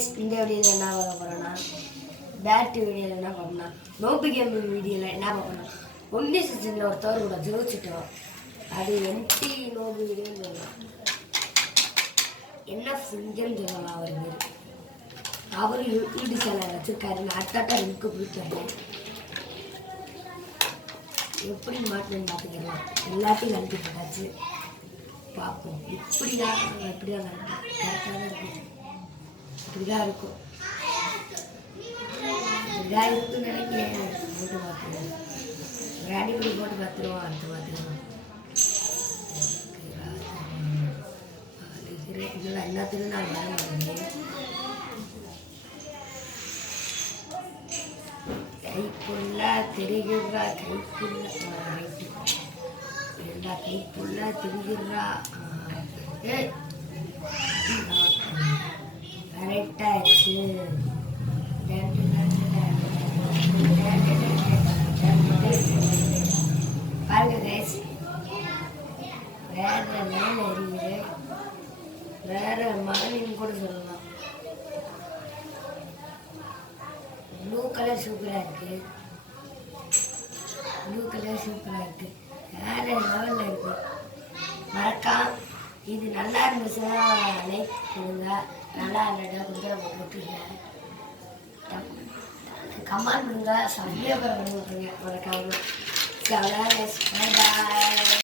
இந்த வீடியோவில் என்ன பார்க்க போகிறோன்னா பேட் வீடியோவில் என்ன பார்க்கணும்னா நோபி கேமிங் வீடியோவில் என்ன பார்க்கணும் ஒன்லி சீசனில் ஒருத்தவர் கூட ஜெயிச்சிட்டோம். அது என்டி நோபி வீடியோன்னு சொல்லலாம். என்ன செஞ்சேன்னு சொல்லலாம். அவர் பேர் அவர் யூடியூப் சேனல் வச்சுருக்காரு. நான் அடுத்தாட்டா லிங்க்கு பிடிக்கிறேன். எப்படி மாட்டேன்னு பார்த்துக்கலாம். எல்லாத்தையும் கழித்து போட்டாச்சு. பார்ப்போம் இப்படிதான் எப்படிதான் கரெக்டாக தான் இருக்கும். இப்படிதான் இருக்கும். இப்படிதான் இருக்குன்னு நினைக்கிறேன். போட்டு பார்த்துருவோம். ஒரு அடிப்படை போட்டு பார்த்துருவோம். அடுத்து பார்த்துருவோம். இதெல்லாம் எல்லாத்துலையும் நான் வர மாட்டேன். கைக்குள்ள தெரிகிறா கைக்குள்ள ரைட்டு எல்லா கைக்குள்ள தெரிகிறா கரெக்டாச்சு. பாருங்க கைஸ், வேற மேல எரியுது. வேற மகனின்னு கூட சொல்லலாம். ப்ளூ கலர் சூப்பராக இருக்குது. ப்ளூ கலர் சூப்பராக இருக்குது. வேறு லெவலில் இருக்குது. மறக்காம இது நல்லா இருந்துச்சுன்னா லைக் கொடுங்க. நல்லா இல்லைடா கொடுக்குற போட்டுருங்க. கமெண்ட் பண்ணுங்க. சப்ஸ்கிரைபர் பண்ணி விட்ருங்க மறக்காம. பாய்.